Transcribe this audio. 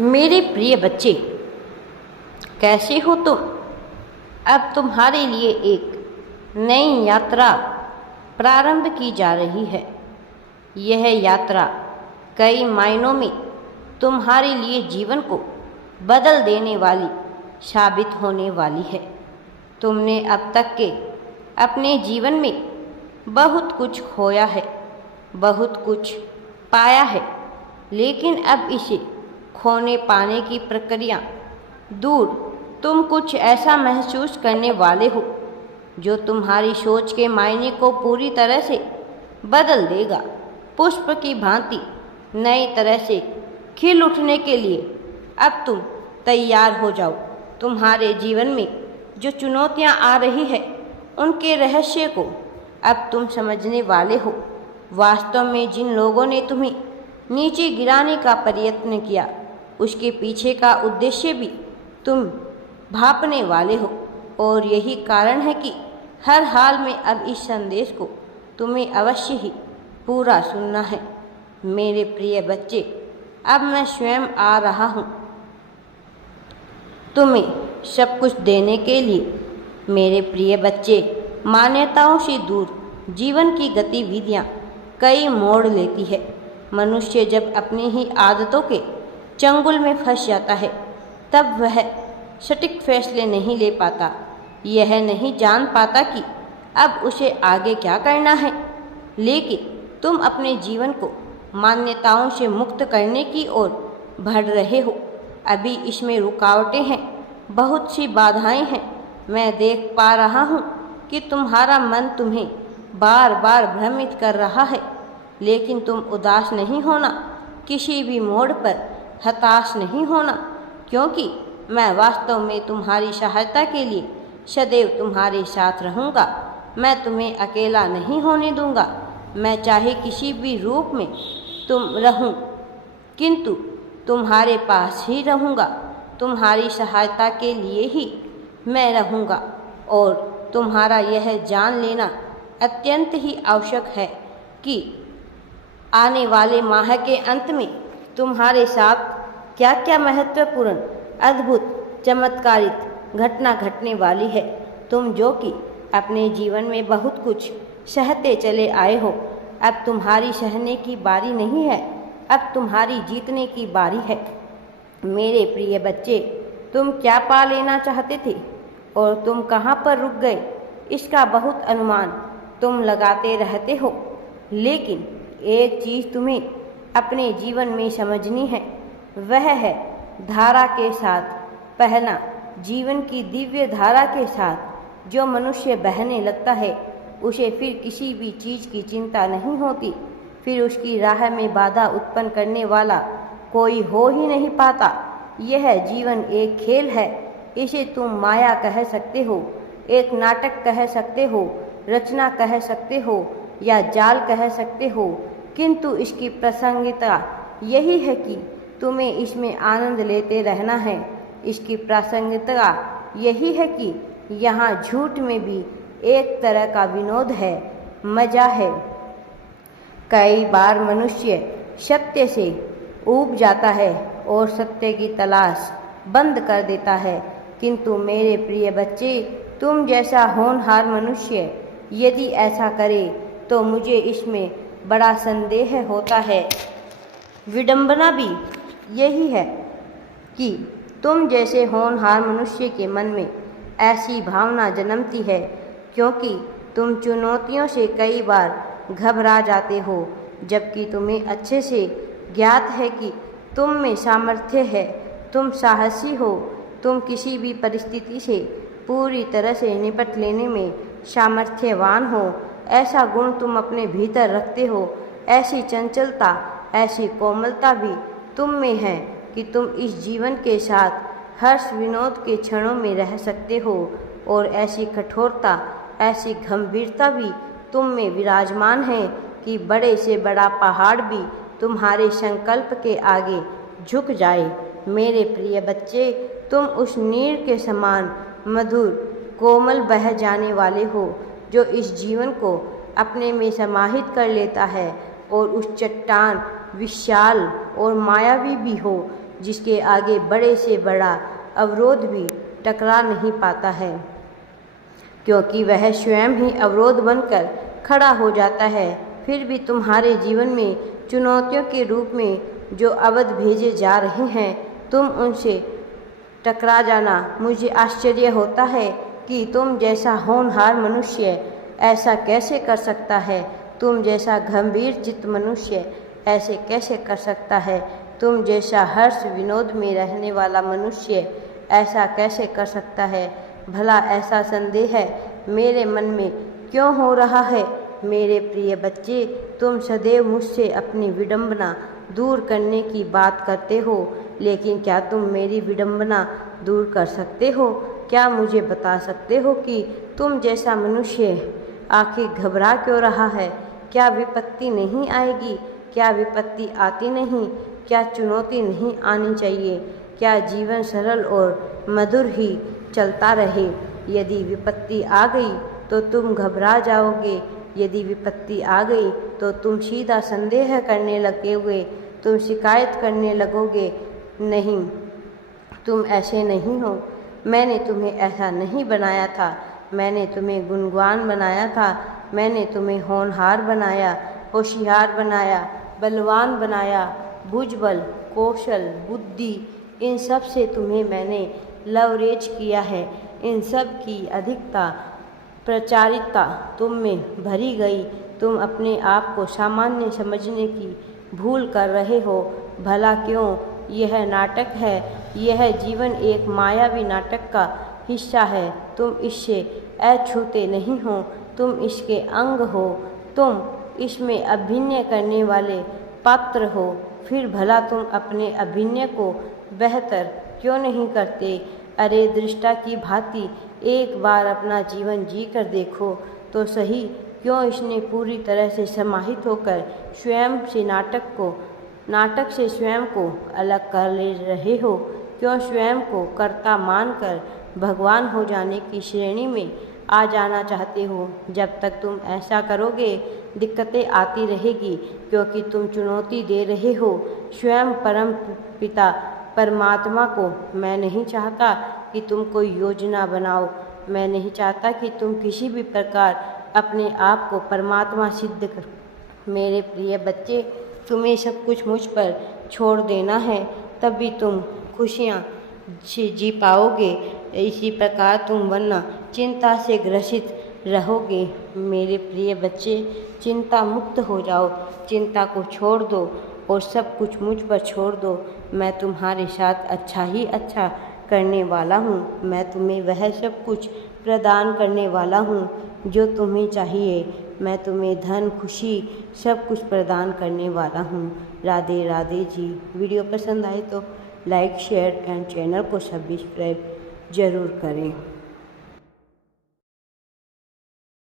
मेरे प्रिय बच्चे, कैसे हो तुम? अब तुम्हारे लिए एक नई यात्रा प्रारंभ की जा रही है। यह यात्रा कई मायनों में तुम्हारे लिए जीवन को बदल देने वाली साबित होने वाली है। तुमने अब तक के अपने जीवन में बहुत कुछ खोया है, बहुत कुछ पाया है, लेकिन अब इसे खोने पाने की प्रक्रिया दूर तुम कुछ ऐसा महसूस करने वाले हो जो तुम्हारी सोच के मायने को पूरी तरह से बदल देगा। पुष्प की भांति नई तरह से खिल उठने के लिए अब तुम तैयार हो जाओ। तुम्हारे जीवन में जो चुनौतियां आ रही है उनके रहस्य को अब तुम समझने वाले हो। वास्तव में जिन लोगों ने तुम्हें नीचे गिराने का प्रयत्न किया उसके पीछे का उद्देश्य भी तुम भांपने वाले हो, और यही कारण है कि हर हाल में अब इस संदेश को तुम्हें अवश्य ही पूरा सुनना है। मेरे प्रिय बच्चे, अब मैं स्वयं आ रहा हूँ तुम्हें सब कुछ देने के लिए। मेरे प्रिय बच्चे, मान्यताओं से दूर जीवन की गतिविधियाँ कई मोड़ लेती है। मनुष्य जब अपनी ही आदतों के चंगुल में फंस जाता है तब वह सटीक फैसले नहीं ले पाता। यह नहीं जान पाता कि अब उसे आगे क्या करना है। लेकिन तुम अपने जीवन को मान्यताओं से मुक्त करने की ओर बढ़ रहे हो। अभी इसमें रुकावटें हैं, बहुत सी बाधाएं हैं। मैं देख पा रहा हूँ कि तुम्हारा मन तुम्हें बार बार भ्रमित कर रहा है, लेकिन तुम उदास नहीं होना, किसी भी मोड़ पर हताश नहीं होना, क्योंकि मैं वास्तव में तुम्हारी सहायता के लिए सदैव तुम्हारे साथ रहूँगा। मैं तुम्हें अकेला नहीं होने दूँगा। मैं चाहे किसी भी रूप में तुम रहूँ, किंतु तुम्हारे पास ही रहूँगा। तुम्हारी सहायता के लिए ही मैं रहूँगा, और तुम्हारा यह जान लेना अत्यंत ही आवश्यक है कि आने वाले माह के अंत में तुम्हारे साथ क्या क्या महत्वपूर्ण, अद्भुत, चमत्कारिक घटना घटने वाली है। तुम जो कि अपने जीवन में बहुत कुछ सहते चले आए हो, अब तुम्हारी सहने की बारी नहीं है, अब तुम्हारी जीतने की बारी है। मेरे प्रिय बच्चे, तुम क्या पा लेना चाहते थे और तुम कहाँ पर रुक गए, इसका बहुत अनुमान तुम लगाते रहते हो। लेकिन एक चीज़ तुम्हें अपने जीवन में समझनी है, वह है धारा के साथ बहना। जीवन की दिव्य धारा के साथ जो मनुष्य बहने लगता है उसे फिर किसी भी चीज़ की चिंता नहीं होती। फिर उसकी राह में बाधा उत्पन्न करने वाला कोई हो ही नहीं पाता। यह जीवन एक खेल है। इसे तुम माया कह सकते हो, एक नाटक कह सकते हो, रचना कह सकते हो या जाल कह सकते हो, किंतु इसकी प्रासंगिकता यही है कि तुम्हें इसमें आनंद लेते रहना है। इसकी प्रासंगिकता यही है कि यहाँ झूठ में भी एक तरह का विनोद है, मजा है। कई बार मनुष्य सत्य से ऊब जाता है और सत्य की तलाश बंद कर देता है, किंतु मेरे प्रिय बच्चे, तुम जैसा होनहार मनुष्य यदि ऐसा करे तो मुझे इसमें बड़ा संदेह होता है। विडंबना भी यही है कि तुम जैसे होनहार मनुष्य के मन में ऐसी भावना जन्मती है, क्योंकि तुम चुनौतियों से कई बार घबरा जाते हो, जबकि तुम्हें अच्छे से ज्ञात है कि तुम में सामर्थ्य है, तुम साहसी हो, तुम किसी भी परिस्थिति से पूरी तरह से निपट लेने में सामर्थ्यवान हो। ऐसा गुण तुम अपने भीतर रखते हो, ऐसी चंचलता, ऐसी कोमलता भी तुम में है कि तुम इस जीवन के साथ हर्ष विनोद के क्षणों में रह सकते हो, और ऐसी कठोरता, ऐसी गंभीरता भी तुम में विराजमान है कि बड़े से बड़ा पहाड़ भी तुम्हारे संकल्प के आगे झुक जाए। मेरे प्रिय बच्चे, तुम उस नीर के समान मधुर, कोमल बह जाने वाले हो जो इस जीवन को अपने में समाहित कर लेता है, और उस चट्टान विशाल और मायावी भी हो जिसके आगे बड़े से बड़ा अवरोध भी टकरा नहीं पाता है, क्योंकि वह स्वयं ही अवरोध बनकर खड़ा हो जाता है। फिर भी तुम्हारे जीवन में चुनौतियों के रूप में जो अवध भेजे जा रहे हैं, तुम उनसे टकरा जाना। मुझे आश्चर्य होता है कि तुम जैसा होनहार मनुष्य ऐसा कैसे कर सकता है। तुम जैसा गंभीर चित्त मनुष्य ऐसे कैसे कर सकता है। तुम जैसा हर्ष विनोद में रहने वाला मनुष्य ऐसा कैसे कर सकता है। भला ऐसा संदेह है मेरे मन में क्यों हो रहा है। मेरे प्रिय बच्चे, तुम सदैव मुझसे अपनी विडंबना दूर करने की बात करते हो, लेकिन क्या तुम मेरी विडंबना दूर कर सकते हो? क्या मुझे बता सकते हो कि तुम जैसा मनुष्य आखिर घबरा क्यों रहा है? क्या विपत्ति नहीं आएगी? क्या विपत्ति आती नहीं? क्या चुनौती नहीं आनी चाहिए? क्या जीवन सरल और मधुर ही चलता रहे? यदि विपत्ति आ गई तो तुम घबरा जाओगे। यदि विपत्ति आ गई तो तुम सीधा संदेह करने लगोगे, तुम शिकायत करने लगोगे। नहीं, तुम ऐसे नहीं हो। मैंने तुम्हें ऐसा नहीं बनाया था। मैंने तुम्हें गुणवान बनाया था। मैंने तुम्हें होनहार बनाया, होशियार बनाया, बलवान बनाया। भुजबल, कौशल, बुद्धि, इन सब से तुम्हें मैंने लवरेज किया है। इन सब की अधिकता प्रचारिता तुम में भरी गई। तुम अपने आप को सामान्य समझने की भूल कर रहे हो। भला क्यों? यह नाटक है। यह जीवन एक मायावी नाटक का हिस्सा है। तुम इससे अछूते नहीं हो। तुम इसके अंग हो। तुम इसमें अभिनय करने वाले पात्र हो। फिर भला तुम अपने अभिनय को बेहतर क्यों नहीं करते? अरे दृष्टा की भांति एक बार अपना जीवन जी कर देखो तो सही। क्यों इसने पूरी तरह से समाहित होकर स्वयं से नाटक से स्वयं को अलग कर ले रहे हो? क्यों स्वयं को कर्ता मानकर भगवान हो जाने की श्रेणी में आ जाना चाहते हो? जब तक तुम ऐसा करोगे दिक्कतें आती रहेगी, क्योंकि तुम चुनौती दे रहे हो स्वयं परम पिता परमात्मा को। मैं नहीं चाहता कि तुम कोई योजना बनाओ। मैं नहीं चाहता कि तुम किसी भी प्रकार अपने आप को परमात्मा सिद्ध करो। मेरे प्रिय बच्चे, तुम्हें सब कुछ मुझ पर छोड़ देना है, तभी तुम खुशियाँ जी पाओगे। इसी प्रकार तुम वरना चिंता से ग्रसित रहोगे। मेरे प्रिय बच्चे, चिंता मुक्त हो जाओ। चिंता को छोड़ दो और सब कुछ मुझ पर छोड़ दो। मैं तुम्हारे साथ अच्छा ही अच्छा करने वाला हूँ। मैं तुम्हें वह सब कुछ प्रदान करने वाला हूँ जो तुम्हें चाहिए। मैं तुम्हें धन, खुशी सब कुछ प्रदान करने वाला हूँ। राधे राधे जी। वीडियो पसंद आए तो लाइक, शेयर एंड चैनल को सब्सक्राइब ज़रूर करें।